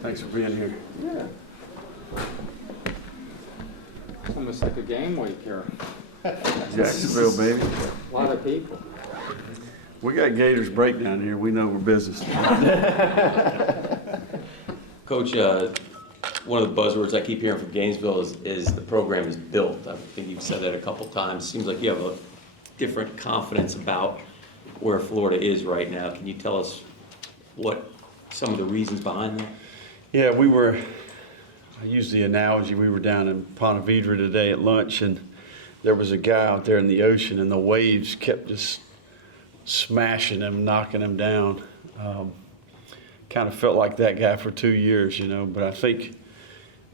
Thanks for being here. Yeah. It's almost like a game week here. Jacksonville, baby. A lot of people. We got Gators breakdown here. We know we're business. Coach, one of the buzzwords I keep hearing from Gainesville is the program is built. I think you've said that a couple times. Seems like you have a different confidence about where Florida is right now. Can you tell us what some of the reasons behind that? Yeah, I use the analogy, we were down in Ponte Vedra today at lunch, and there was a guy out there in the ocean, and the waves kept just smashing him, knocking him down. Kind of felt like that guy for 2 years, but I think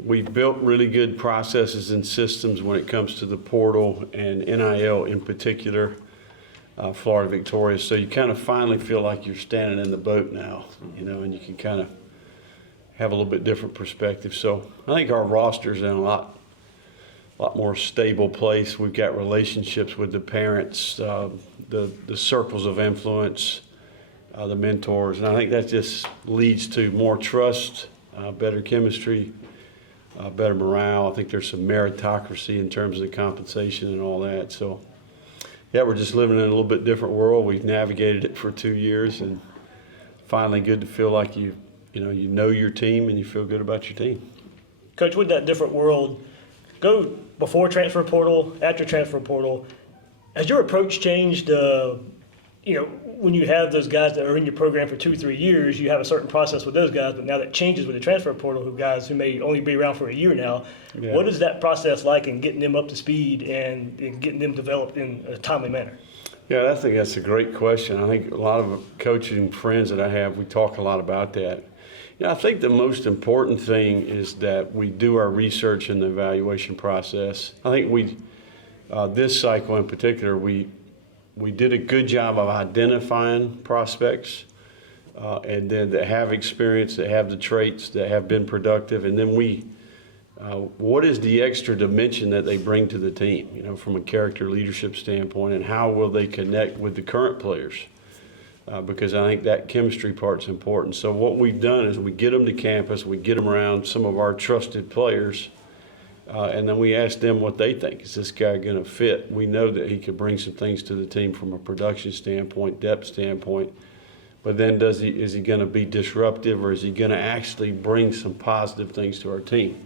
we've built really good processes and systems when it comes to the portal and NIL in particular, Florida victorious. So you kind of finally feel like you're standing in the boat now, and you can kind of have a little bit different perspective. So I think our roster's in a lot more stable place. We've got relationships with the parents, the circles of influence, the mentors, and I think that just leads to more trust, better chemistry, better morale. I think there's some meritocracy in terms of the compensation and all that. So yeah, we're just living in a little bit different world. We've navigated it for 2 years, and finally good to feel like you know your team and you feel good about your team. Coach, with that different world, go before transfer portal, after transfer portal, has your approach changed? When you have those guys that are in your program for 2 or 3 years, you have a certain process with those guys, but now that changes with the transfer portal, guys who may only be around for a year now. Yeah. What is that process like in getting them up to speed and getting them developed in a timely manner? Yeah, I think that's a great question. I think a lot of coaching friends that I have, we talk a lot about that. I think the most important thing is that we do our research in the evaluation process. I think this cycle in particular, we did a good job of identifying prospects and then that have experience, that have the traits, that have been productive, and then what is the extra dimension that they bring to the team, from a character leadership standpoint, and how will they connect with the current players? Because I think that chemistry part's important. So what we've done is we get them to campus, we get them around some of our trusted players, and then we ask them what they think. Is this guy going to fit? We know that he could bring some things to the team from a production standpoint, depth standpoint, but then is he going to be disruptive, or is he going to actually bring some positive things to our team?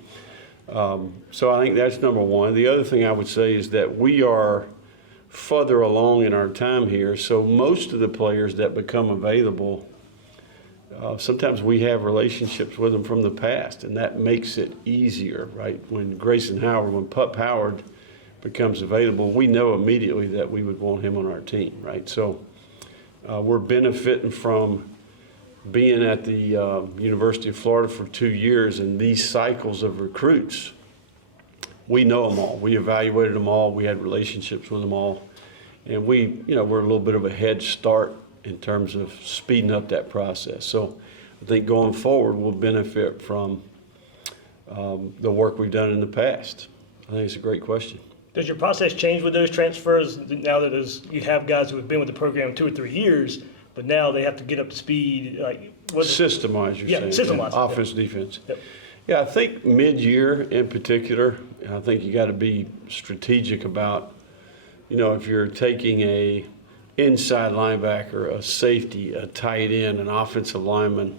So I think that's number one. The other thing I would say is that we are further along in our time here, so most of the players that become available, sometimes we have relationships with them from the past, and that makes it easier, right? When Pup Howard becomes available, we know immediately that we would want him on our team, right? So we're benefiting from being at the University of Florida for 2 years, and these cycles of recruits, we know them all. We evaluated them all. We had relationships with them all. And we're a little bit of a head start in terms of speeding up that process. So I think going forward, we'll benefit from the work we've done in the past. I think it's a great question. Does your process change with those transfers now that you have guys who have been with the program 2 or 3 years, but now they have to get up to speed? Systemize, you're saying. Systemize. Offense, defense. Yep. Yeah, I think mid-year in particular, I think you got to be strategic about, if you're taking a inside linebacker, a safety, a tight end, an offensive lineman,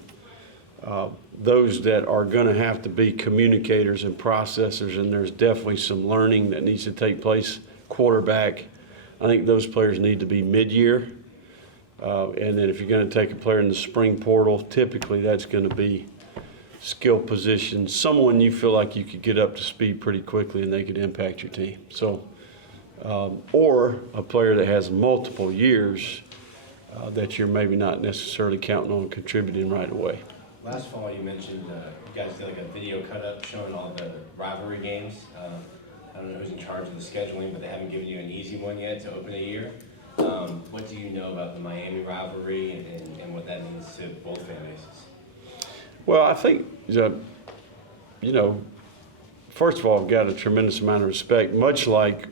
those that are going to have to be communicators and processors, and there's definitely some learning that needs to take place. Quarterback, I think those players need to be mid-year. And then if you're going to take a player in the spring portal, typically that's going to be skill position, someone you feel like you could get up to speed pretty quickly and they could impact your team. So, or a player that has multiple years that you're maybe not necessarily counting on contributing right away. Last fall you mentioned you guys did like a video cut-up showing all the rivalry games. I don't know who's in charge of the scheduling, but they haven't given you an easy one yet to open a year. What do you know about the Miami rivalry and what that means to both fan bases? Well, I think, first of all, I've got a tremendous amount of respect, much like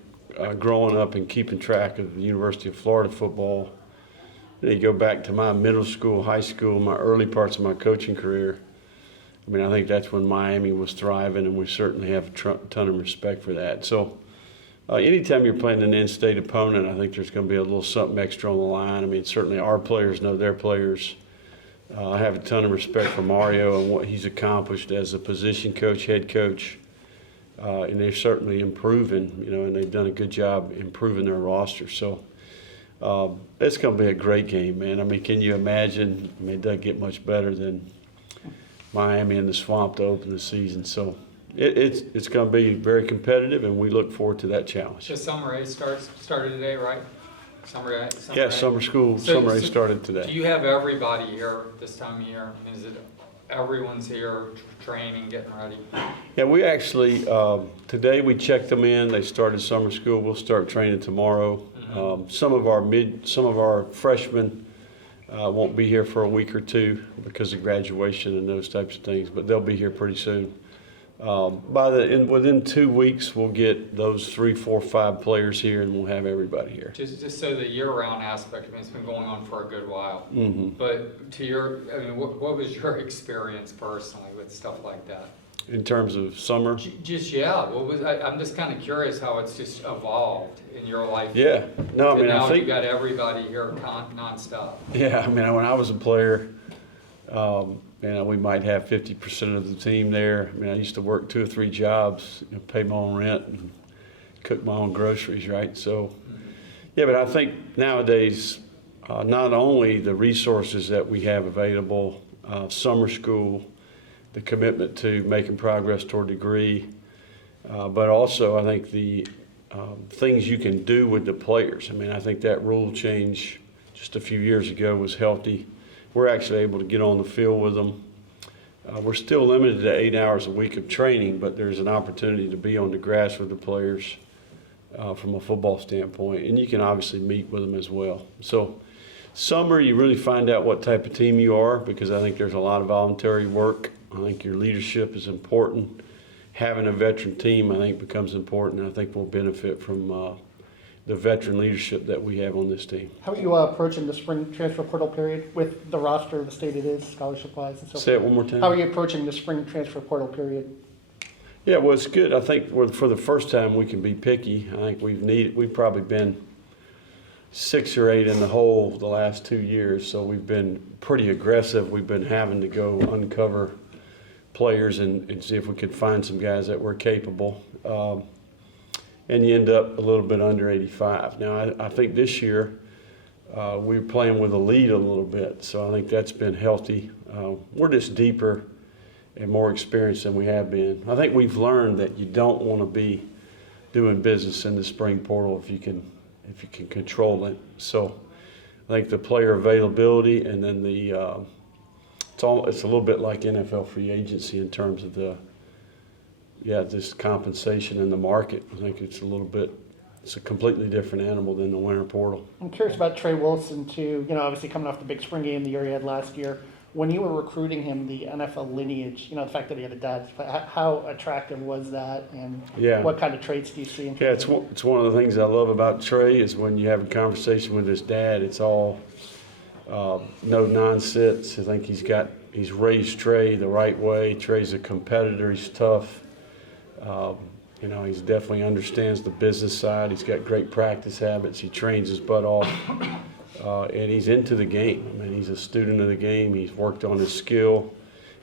growing up and keeping track of the University of Florida football. You go back to my middle school, high school, my early parts of my coaching career. I mean, I think that's when Miami was thriving, and we certainly have a ton of respect for that. So anytime you're playing an in-state opponent, I think there's going to be a little something extra on the line. I mean, certainly our players know their players. I have a ton of respect for Mario and what he's accomplished as a position coach, head coach. And they're certainly improving, you know, and they've done a good job improving their roster. So it's going to be a great game, man. I mean, can you imagine? I mean, it doesn't get much better than Miami in the Swamp to open the season. So it's going to be very competitive, and we look forward to that challenge. The summer A started today, right? Summer Yeah, A? summer A started Do today. you have everybody here this time of year? Is it everyone's here training, getting ready? Yeah, we actually, today we checked them in. They started summer school. We'll start training tomorrow. Some of our freshmen won't be here for a week or two because of graduation and those types of things, but they'll be here pretty soon. Within 2 weeks, we'll get those 3, 4, 5 players here, and we'll have everybody here. Just so the year-round aspect, I mean, it's been going on for a good while. Mm-hmm. But what was your experience personally with stuff like that? In terms of summer? I'm just kind of curious how it's just evolved in your life. Yeah. No, I mean, now I think. you got everybody here nonstop. Yeah, I mean, when I was a player, we might have 50% of the team there. I mean, I used to work 2 or 3 jobs, pay my own rent and cook my own groceries, right? So, yeah, but I think nowadays, not only the resources that we have available, summer school, the commitment to making progress toward degree, but also I think the things you can do with the players. I mean, I think that rule change just a few years ago was healthy. We're actually able to get on the field with them. We're still limited to 8 hours a week of training, but there's an opportunity to be on the grass with the players from a football standpoint, and you can obviously meet with them as well. So summer, you really find out what type of team you are, because I think there's a lot of voluntary work. I think your leadership is important. Having a veteran team, I think, becomes important, and I think we'll benefit from the veteran leadership that we have on this team. How are you approaching the spring transfer portal period with the roster, the state it is, scholarship-wise and so forth? Say it one more time. How are you approaching the spring transfer portal period? Yeah, well, it's good. I think for the first time we can be picky. I think we've probably been 6 or 8 in the hole the last 2 years, so we've been pretty aggressive. We've been having to go uncover players and see if we could find some guys that were capable. And you end up a little bit under 85. Now, I think this year we're playing with a lead a little bit, so I think that's been healthy. We're just deeper and more experienced than we have been. I think we've learned that you don't want to be doing business in the spring portal if you can control it. So I think the player availability, and then it's a little bit like NFL free agency in terms of this compensation in the market. I think it's a completely different animal than the winter portal. I'm curious about Trey Wilson too, obviously coming off the big spring game the year he had last year. When you were recruiting him, the NFL lineage, the fact that he had a dad, how attractive was that, and what kind of traits do you see? Yeah, it's one of the things I love about Trey is when you have a conversation with his dad, it's all no nonsense. I think he's raised Trey the right way. Trey's a competitor. He's tough. He definitely understands the business side. He's got great practice habits. He trains his butt off, and he's into the game. I mean, he's a student of the game. He's worked on his skill.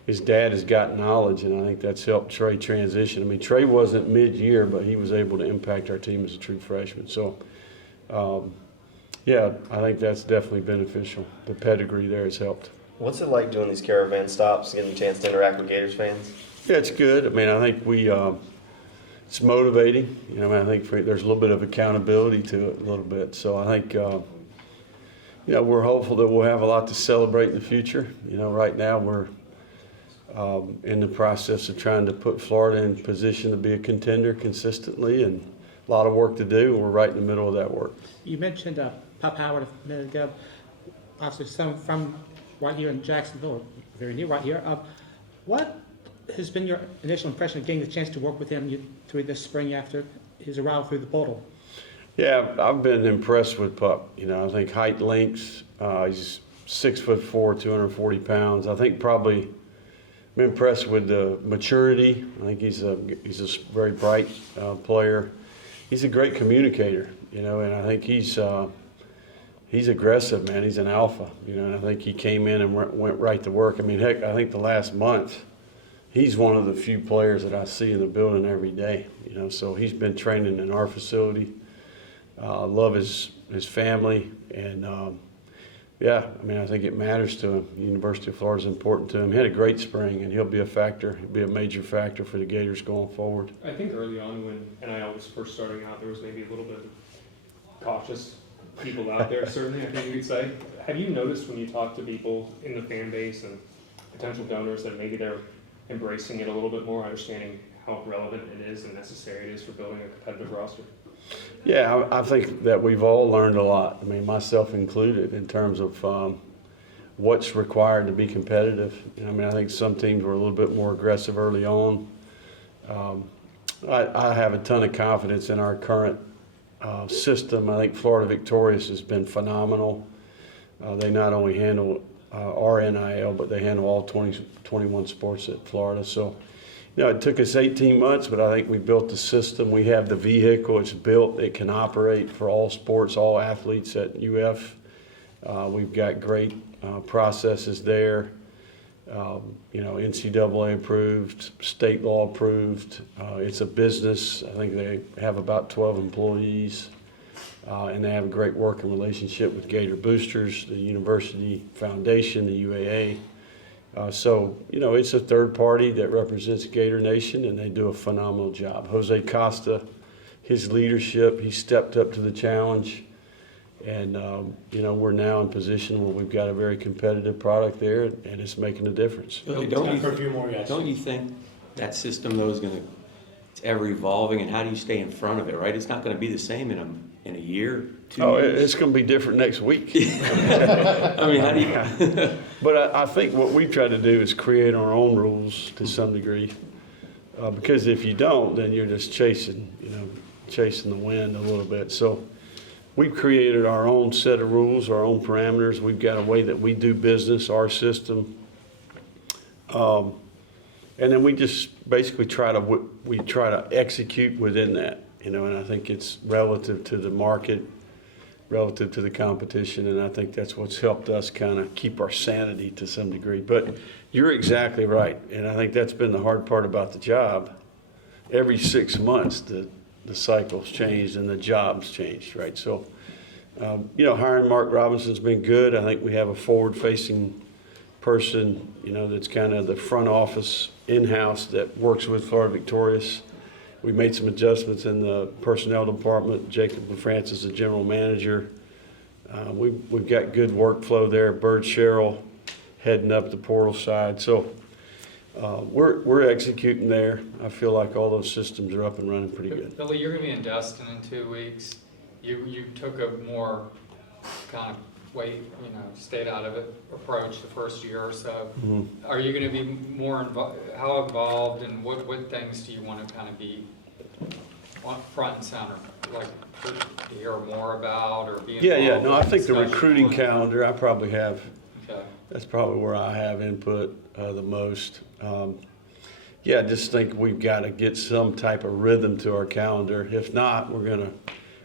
His dad has got knowledge, and I think that's helped Trey transition. I mean, Trey wasn't mid-year, but he was able to impact our team as a true freshman. So, I think that's definitely beneficial. The pedigree there has helped. What's it like doing these Caravan stops, getting a chance to interact with Gators fans? Yeah, it's good. I mean, I think it's motivating. I think there's a little bit of accountability to it a little bit. So I think, we're hopeful that we'll have a lot to celebrate in the future. Right now we're in the process of trying to put Florida in position to be a contender consistently, and a lot of work to do, and we're right in the middle of that work. You mentioned Pop Howard a minute ago, obviously some from right here in Jacksonville, very near right here. What has been your initial impression of getting the chance to work with him through this spring after his arrival through the portal? Yeah, I've been impressed with Pup. I think height, length, he's 6'4", 240 pounds. I think probably I'm impressed with the maturity. I think he's a very bright player. He's a great communicator, and I think he's aggressive, man. He's an alpha, and I think he came in and went right to work. I mean, heck, I think the last month, he's one of the few players that I see in the building every day, so he's been training in our facility. Love his family, and yeah, I mean, I think it matters to him. The University of Florida is important to him. He had a great spring, and he'll be a factor. He'll be a major factor for the Gators going forward. I think early on when NIL was first starting out, there was maybe a little bit of cautious people out there, certainly, I think you could say. Have you noticed when you talk to people in the fan base and potential donors that maybe they're embracing it a little bit more, understanding how relevant it is and necessary it is for building a competitive roster? Yeah, I think that we've all learned a lot. I mean, myself included, in terms of what's required to be competitive. I mean, I think some teams were a little bit more aggressive early on. I have a ton of confidence in our current system. I think Florida Victorious has been phenomenal. They not only handle our NIL, but they handle all 21 sports at Florida. So, it took us 18 months, but I think we built the system. We have the vehicle. It's built. It can operate for all sports, all athletes at UF. We've got great processes there. NCAA approved, state law approved. It's a business. I think they have about 12 employees, and they have a great working relationship with Gator Boosters, the University Foundation, the UAA. So, it's a third party that represents Gator Nation, and they do a phenomenal job. Jose Costa, his leadership, he stepped up to the challenge. And, we're now in position where we've got a very competitive product there, and it's making a difference. Billy, don't you think that system, though, it's ever evolving, and how do you stay in front of it, right? It's not going to be the same in a year, 2 years. It's going to be different next week. I mean, how do you... But I think what we try to do is create our own rules to some degree, because if you don't, then you're just chasing the wind a little bit. So we've created our own set of rules, our own parameters. We've got a way that we do business, our system. And then we just basically try to execute within that, and I think it's relative to the market, relative to the competition, and I think that's what's helped us kind of keep our sanity to some degree. But you're exactly right, and I think that's been the hard part about the job. Every 6 months, the cycle's changed and the job's changed, right? So, hiring Mark Robinson's been good. I think we have a forward-facing person, that's kind of the front office in-house that works with Florida Victorious. We made some adjustments in the personnel department. Jacob LaFrance is the general manager. We've got good workflow there. Bird Sherrill heading up the portal side. So we're executing there. I feel like all those systems are up and running pretty good. Billy, you're going to be in Destin in 2 weeks. You took a more kind of stayed out of it approach the first year or so. Mm-hmm. Are you going to be more involved? How involved, and what things do you want to kind of be on front and center, like to hear more about or be involved? Yeah. No, I think the recruiting calendar, I probably have. Okay. That's probably where I have input the most. I just think we've got to get some type of rhythm to our calendar. If not, we're going to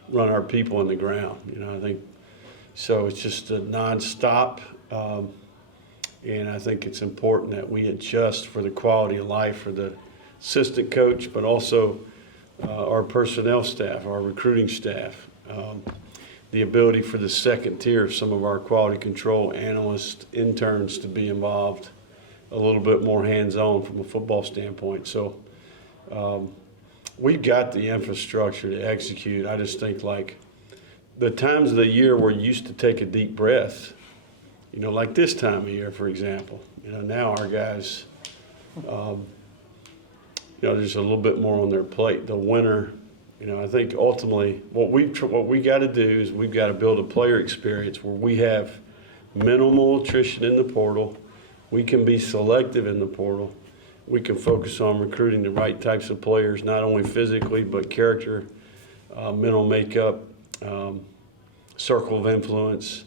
run our people in the ground. I think. So it's just a nonstop, and I think it's important that we adjust for the quality of life for the assistant coach, but also our personnel staff, our recruiting staff, the ability for the second tier, some of our quality control analysts, interns to be involved a little bit more hands-on from a football standpoint. So we've got the infrastructure to execute. I just think the times of the year where you used to take a deep breath, like this time of year, for example, now our guys, there's a little bit more on their plate. The winter, I think ultimately what we got to do is we've got to build a player experience where we have minimal attrition in the portal. We can be selective in the portal. We can focus on recruiting the right types of players, not only physically, but character, mental makeup, circle of influence,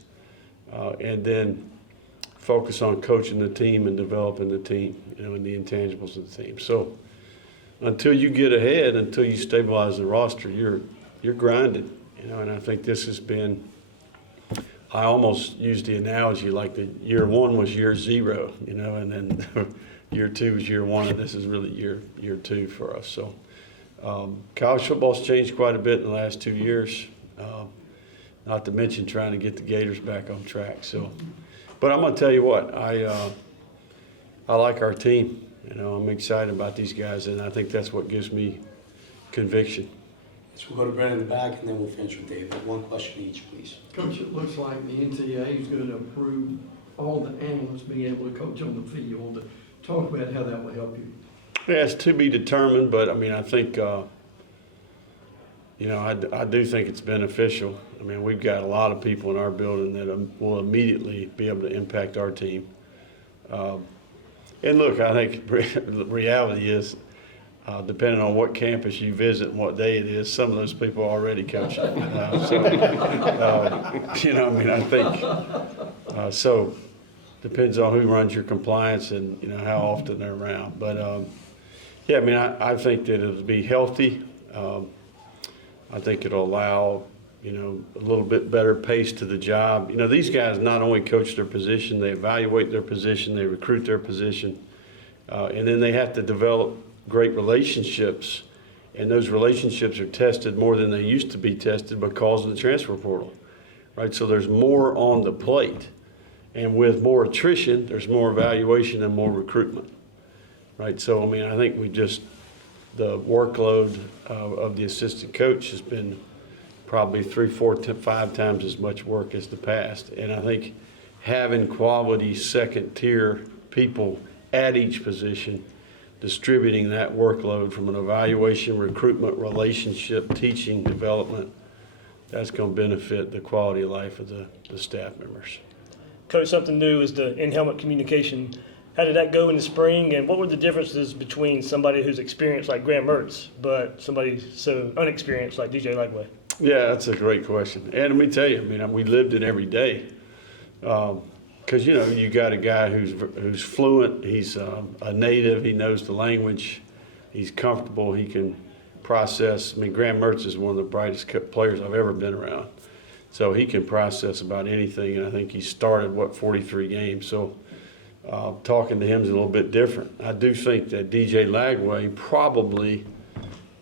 and then focus on coaching the team and developing the team, and the intangibles of the team. So until you get ahead, until you stabilize the roster, you're grinding, and I think this has been, I almost used the analogy like the year one was year zero, and then year two is year one, and this is really year two for us. So college football's changed quite a bit in the last 2 years, not to mention trying to get the Gators back on track. So, but I'm going to tell you what, I like our team. I'm excited about these guys, and I think that's what gives me conviction. So we'll go to Brennan in the back, and then we'll finish with David. One question each, please. Coach, it looks like the NCAA is going to approve all the analysts being able to coach on the field. Talk about how that will help you. Yeah, it's to be determined, but I think, I do think it's beneficial. We've got a lot of people in our building that will immediately be able to impact our team. And look, I think the reality is, depending on what campus you visit and what day it is, some of those people are already coaching. So depends on who runs your compliance and how often they're around. But I think that it'll be healthy. I think it'll allow a little bit better pace to the job. These guys not only coach their position, they evaluate their position, they recruit their position, and then they have to develop great relationships, and those relationships are tested more than they used to be tested because of the transfer portal, right? So there's more on the plate, and with more attrition, there's more evaluation and more recruitment, right? So, I think the workload of the assistant coach has been probably 3, 4, 5 times as much work as the past, and I think having quality second-tier people at each position, distributing that workload from an evaluation, recruitment, relationship, teaching, development, that's going to benefit the quality of life of the staff members. Coach, something new is the in-helmet communication. How did that go in the spring, and what were the differences between somebody who's experienced like Graham Mertz, but somebody so unexperienced like DJ Lagway? Yeah, that's a great question. And let me tell you, we lived it every day. Because, you got a guy who's fluent, he's a native, he knows the language, he's comfortable, he can process. Graham Mertz is one of the brightest players I've ever been around. So he can process about anything, and I think he started, 43 games. So talking to him is a little bit different. I do think that DJ Lagway probably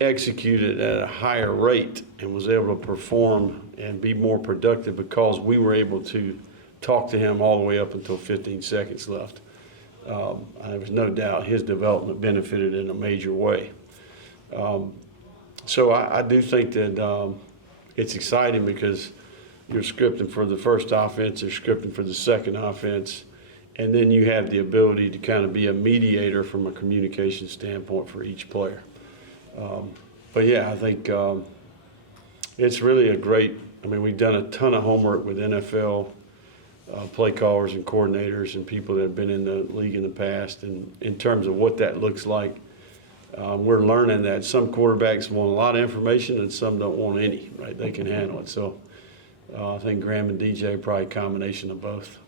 executed at a higher rate and was able to perform and be more productive because we were able to talk to him all the way up until 15 seconds left. There was no doubt his development benefited in a major way. So I do think that it's exciting because you're scripting for the first offense, you're scripting for the second offense, and then you have the ability to kind of be a mediator from a communication standpoint for each player. But yeah, I think it's really a great, we've done a ton of homework with NFL play callers and coordinators and people that have been in the league in the past, and in terms of what that looks like, we're learning that some quarterbacks want a lot of information and some don't want any, right? They can handle it. So I think Graham and DJ are probably a combination of both.